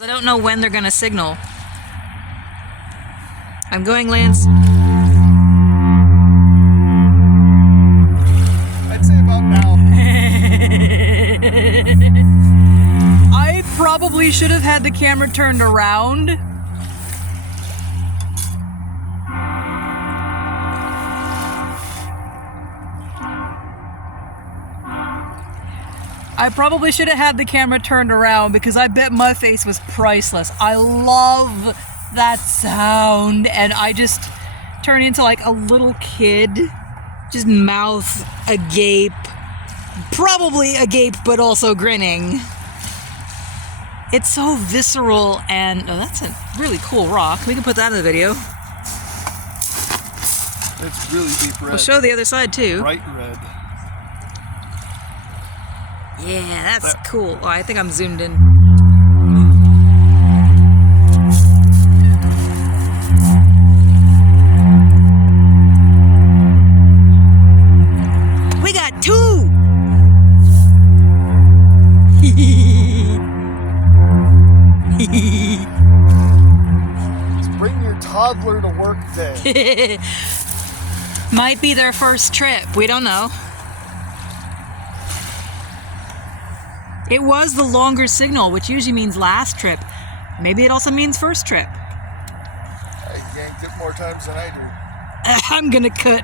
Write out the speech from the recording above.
I don't know when they're gonna signal. I'm going, Lance. I'd say about now. I probably should have had the camera turned around. I probably should have had the camera turned around because I bet my face was priceless. I love that sound, and I just turn into like a little kid, just mouth agape, probably agape, but also grinning. It's so visceral, and oh, that's a really cool rock. We can put that in the video. It's really deep red. We'll show the other side too. Bright red. Yeah, that's cool. Oh, I think I'm zoomed in. We got two! Just bring your toddler to work day. Might be their first trip. We don't know. It was the longer signal, which usually means last trip. Maybe it also means first trip. I yanked it more times than I do. I'm gonna cut